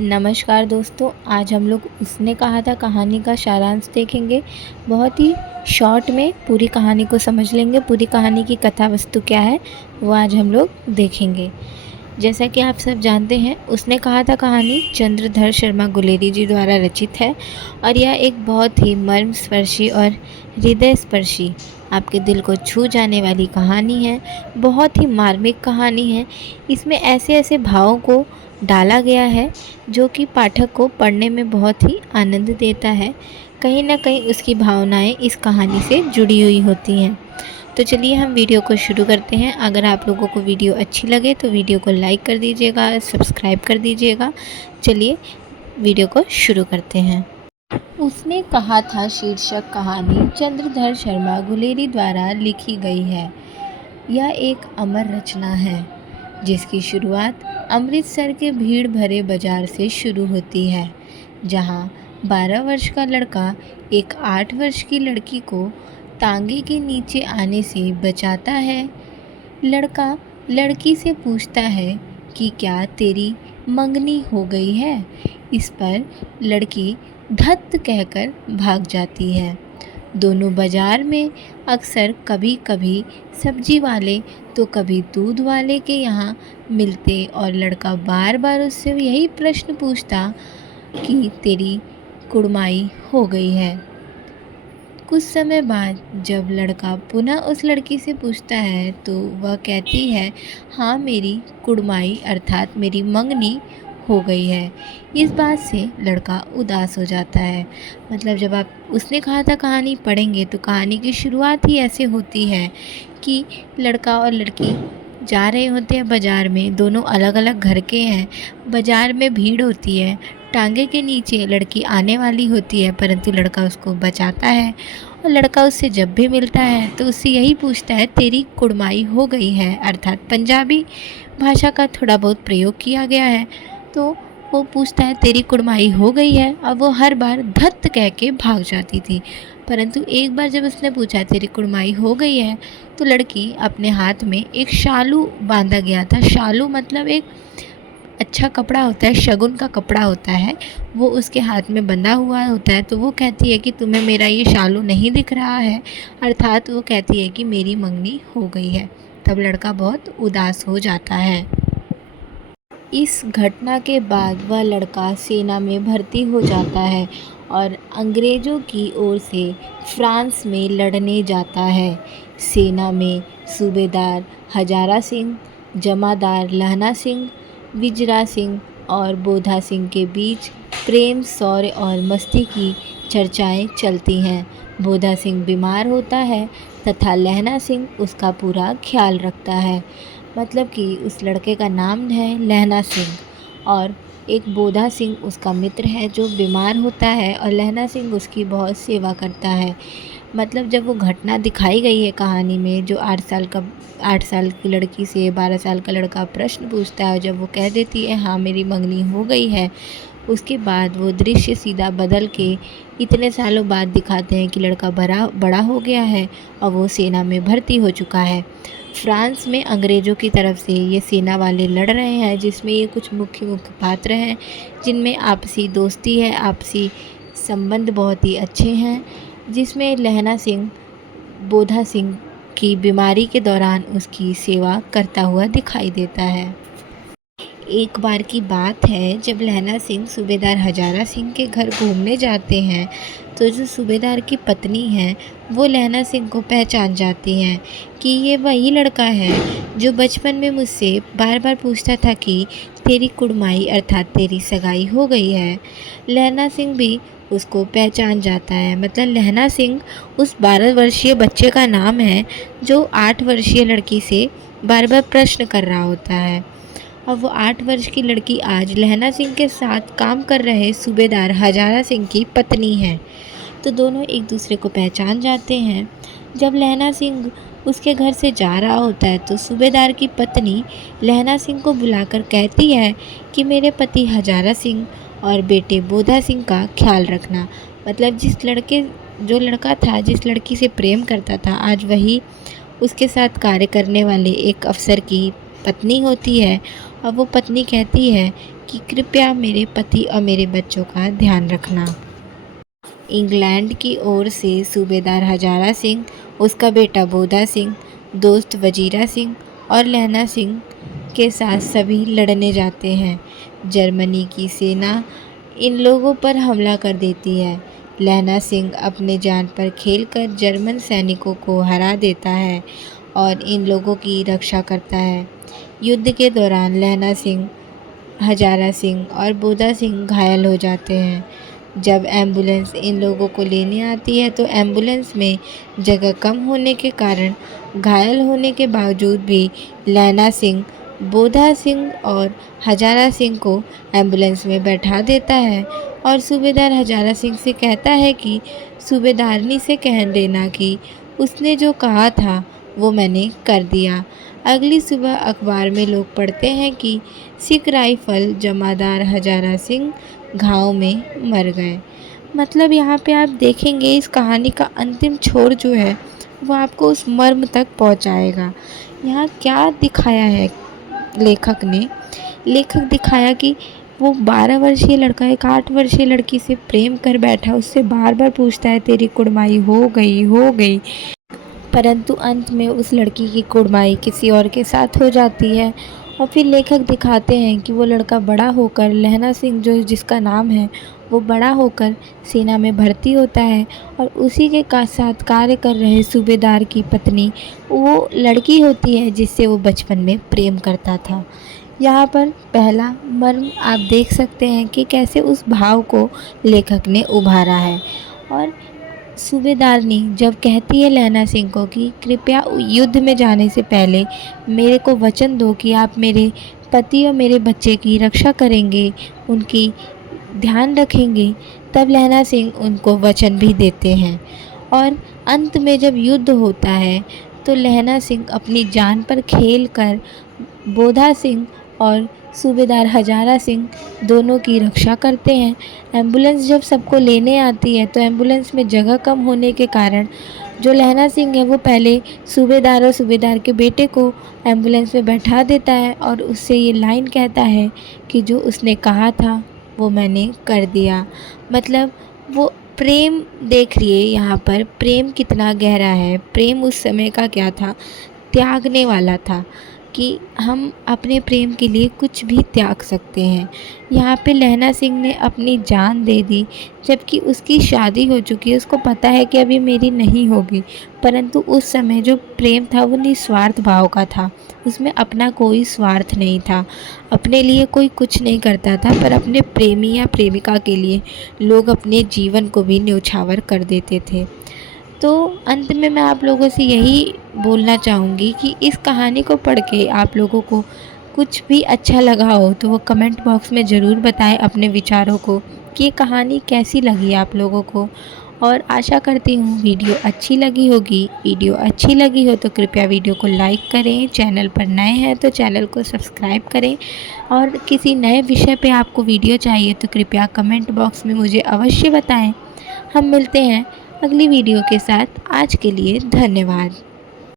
नमस्कार दोस्तों, आज हम लोग उसने कहा था कहानी का सारांश देखेंगे। बहुत ही शॉर्ट में पूरी कहानी को समझ लेंगे। पूरी कहानी की कथा वस्तु क्या है वो आज हम लोग देखेंगे। जैसा कि आप सब जानते हैं, उसने कहा था कहानी चंद्रधर शर्मा गुलेरी जी द्वारा रचित है और यह एक बहुत ही मर्मस्पर्शी और हृदय स्पर्शी, आपके दिल को छू जाने वाली कहानी है। बहुत ही मार्मिक कहानी है। इसमें ऐसे ऐसे भावों को डाला गया है जो कि पाठक को पढ़ने में बहुत ही आनंद देता है। कहीं ना कहीं उसकी भावनाएं इस कहानी से जुड़ी हुई होती हैं। तो चलिए हम वीडियो को शुरू करते हैं। अगर आप लोगों को वीडियो अच्छी लगे तो वीडियो को लाइक कर दीजिएगा, सब्सक्राइब कर दीजिएगा। चलिए वीडियो को शुरू करते हैं। उसने कहा था शीर्षक कहानी चंद्रधर शर्मा गुलेरी द्वारा लिखी गई है। यह एक अमर रचना है जिसकी शुरुआत अमृतसर के भीड़ भरे बाजार से शुरू होती है, जहां 12 वर्ष का लड़का एक 8 वर्ष की लड़की को तांगे के नीचे आने से बचाता है। लड़का लड़की से पूछता है कि क्या तेरी मंगनी हो गई है। इस पर लड़की धत्त कहकर भाग जाती है। दोनों बाजार में अक्सर कभी कभी सब्जी वाले तो कभी दूध वाले के यहाँ मिलते और लड़का बार बार उससे यही प्रश्न पूछता कि तेरी कुड़माई हो गई है। कुछ समय बाद जब लड़का पुनः उस लड़की से पूछता है तो वह कहती है, हाँ मेरी कुड़माई अर्थात मेरी मंगनी हो गई है। इस बात से लड़का उदास हो जाता है। मतलब जब आप उसने कहा था कहानी पढ़ेंगे तो कहानी की शुरुआत ही ऐसे होती है कि लड़का और लड़की जा रहे होते हैं बाज़ार में। दोनों अलग अलग घर के हैं। बाज़ार में भीड़ होती है। टांगे के नीचे लड़की आने वाली होती है, परंतु लड़का उसको बचाता है। और लड़का उससे जब भी मिलता है तो उससे यही पूछता है, तेरी कुड़माई हो गई है। अर्थात पंजाबी भाषा का थोड़ा बहुत प्रयोग किया गया है। तो वो पूछता है तेरी कुड़माई हो गई है, और वो हर बार धत्त कह के भाग जाती थी। परंतु एक बार जब उसने पूछा तेरी कुड़माई हो गई है तो लड़की अपने हाथ में एक शालू बांधा गया था। शालू मतलब एक अच्छा कपड़ा होता है, शगुन का कपड़ा होता है, वो उसके हाथ में बंधा हुआ होता है। तो वो कहती है कि तुम्हें मेरा ये शालू नहीं दिख रहा है। अर्थात वो कहती है कि मेरी मंगनी हो गई है। तब लड़का बहुत उदास हो जाता है। इस घटना के बाद वह लड़का सेना में भर्ती हो जाता है और अंग्रेज़ों की ओर से फ्रांस में लड़ने जाता है। सेना में सूबेदार हजारा सिंह, जमादार लहना सिंह, विजरा सिंह और बोधा सिंह के बीच प्रेम, शौर्य और मस्ती की चर्चाएं चलती हैं। बोधा सिंह बीमार होता है तथा लहना सिंह उसका पूरा ख्याल रखता है। मतलब कि उस लड़के का नाम है लहना सिंह और एक बोधा सिंह उसका मित्र है जो बीमार होता है और लहना सिंह उसकी बहुत सेवा करता है। मतलब जब वो घटना दिखाई गई है कहानी में, जो 8 साल की लड़की से 12 साल का लड़का प्रश्न पूछता है, जब वो कह देती है हाँ मेरी मंगनी हो गई है, उसके बाद वो दृश्य सीधा बदल के इतने सालों बाद दिखाते हैं कि लड़का बड़ा हो गया है और वो सेना में भर्ती हो चुका है। फ्रांस में अंग्रेज़ों की तरफ से ये सेना वाले लड़ रहे हैं, जिसमें ये कुछ मुख्य पात्र हैं जिनमें आपसी दोस्ती है, आपसी संबंध बहुत ही अच्छे हैं। जिसमें लहना सिंह बोधा सिंह की बीमारी के दौरान उसकी सेवा करता हुआ दिखाई देता है। एक बार की बात है जब लहना सिंह सूबेदार हजारा सिंह के घर घूमने जाते हैं तो जो सूबेदार की पत्नी है वो लहना सिंह को पहचान जाती हैं कि ये वही लड़का है जो बचपन में मुझसे बार बार पूछता था कि तेरी कुड़माई अर्थात तेरी सगाई हो गई है। लहना सिंह भी उसको पहचान जाता है। मतलब लहना सिंह उस 12 वर्षीय बच्चे का नाम है जो 8 वर्षीय लड़की से बार बार प्रश्न कर रहा होता है। और वो 8 वर्ष की लड़की आज लहना सिंह के साथ काम कर रहे सूबेदार हजारा सिंह की पत्नी है। तो दोनों एक दूसरे को पहचान जाते हैं। जब लहना सिंह उसके घर से जा रहा होता है तो सूबेदार की पत्नी लहना सिंह को बुलाकर कहती है कि मेरे पति हजारा सिंह और बेटे बोधा सिंह का ख्याल रखना। मतलब जो लड़का था जिस लड़की से प्रेम करता था, आज वही उसके साथ कार्य करने वाले एक अफसर की पत्नी होती है। और वो पत्नी कहती है कि कृपया मेरे पति और मेरे बच्चों का ध्यान रखना। इंग्लैंड की ओर से सूबेदार हजारा सिंह, उसका बेटा बोधा सिंह, दोस्त वजीरा सिंह और लहना सिंह के साथ सभी लड़ने जाते हैं। जर्मनी की सेना इन लोगों पर हमला कर देती है। लहना सिंह अपने जान पर खेलकर जर्मन सैनिकों को हरा देता है और इन लोगों की रक्षा करता है। युद्ध के दौरान लहना सिंह, हजारा सिंह और बोधा सिंह घायल हो जाते हैं। जब एम्बुलेंस इन लोगों को लेने आती है तो एम्बुलेंस में जगह कम होने के कारण घायल होने के बावजूद भी लहना सिंह, बोधा सिंह और हजारा सिंह को एम्बुलेंस में बैठा देता है और सूबेदार हजारा सिंह से कहता है कि सूबेदारनी से कह देना कि उसने जो कहा था वो मैंने कर दिया। अगली सुबह अखबार में लोग पढ़ते हैं कि सिख राइफल जमादार हजारा सिंह घाव में मर गए। मतलब यहाँ पे आप देखेंगे इस कहानी का अंतिम छोर जो है वो आपको उस मर्म तक पहुँचाएगा। यहाँ क्या दिखाया है लेखक दिखाया कि वो 12 वर्षीय लड़का एक 8 वर्षीय लड़की से प्रेम कर बैठा, उससे बार बार पूछता है तेरी कुड़माई हो गई, परंतु अंत में उस लड़की की कुड़माई किसी और के साथ हो जाती है। और फिर लेखक दिखाते हैं कि वो लड़का बड़ा होकर, लहना सिंह जो जिसका नाम है, वो बड़ा होकर सेना में भर्ती होता है और उसी के साथ कार्य कर रहे सूबेदार की पत्नी वो लड़की होती है जिससे वो बचपन में प्रेम करता था। यहाँ पर पहला मर्म आप देख सकते हैं कि कैसे उस भाव को लेखक ने उभारा है। और सूबेदारनी जब कहती है लहना सिंह को कि कृपया युद्ध में जाने से पहले मेरे को वचन दो कि आप मेरे पति और मेरे बच्चे की रक्षा करेंगे, उनकी ध्यान रखेंगे, तब लहना सिंह उनको वचन भी देते हैं। और अंत में जब युद्ध होता है तो लहना सिंह अपनी जान पर खेल कर बोधा सिंह और सूबेदार हजारा सिंह दोनों की रक्षा करते हैं। एम्बुलेंस जब सबको लेने आती है तो एम्बुलेंस में जगह कम होने के कारण जो लहना सिंह है वो पहले सूबेदार और सूबेदार के बेटे को एम्बुलेंस में बैठा देता है और उससे ये लाइन कहता है कि जो उसने कहा था वो मैंने कर दिया। मतलब वो प्रेम देख रही है यहाँ पर, प्रेम कितना गहरा है। प्रेम उस समय का क्या था, त्यागने वाला था कि हम अपने प्रेम के लिए कुछ भी त्याग सकते हैं। यहाँ पे लहना सिंह ने अपनी जान दे दी जबकि उसकी शादी हो चुकी है, उसको पता है कि अभी मेरी नहीं होगी, परंतु उस समय जो प्रेम था वो निस्वार्थ भाव का था, उसमें अपना कोई स्वार्थ नहीं था, अपने लिए कोई कुछ नहीं करता था, पर अपने प्रेमी या प्रेमिका के लिए लोग अपने जीवन को भी न्यौछावर कर देते थे। तो अंत में मैं आप लोगों से यही बोलना चाहूँगी कि इस कहानी को पढ़ के आप लोगों को कुछ भी अच्छा लगा हो तो वो कमेंट बॉक्स में ज़रूर बताएं अपने विचारों को कि ये कहानी कैसी लगी आप लोगों को। और आशा करती हूँ वीडियो अच्छी लगी होगी। वीडियो अच्छी लगी हो तो कृपया वीडियो को लाइक करें, चैनल पर नए हैं तो चैनल को सब्सक्राइब करें और किसी नए विषय पे आपको वीडियो चाहिए तो कृपया कमेंट बॉक्स में मुझे अवश्य बताएं। हम मिलते हैं अगली वीडियो के साथ। आज के लिए धन्यवाद।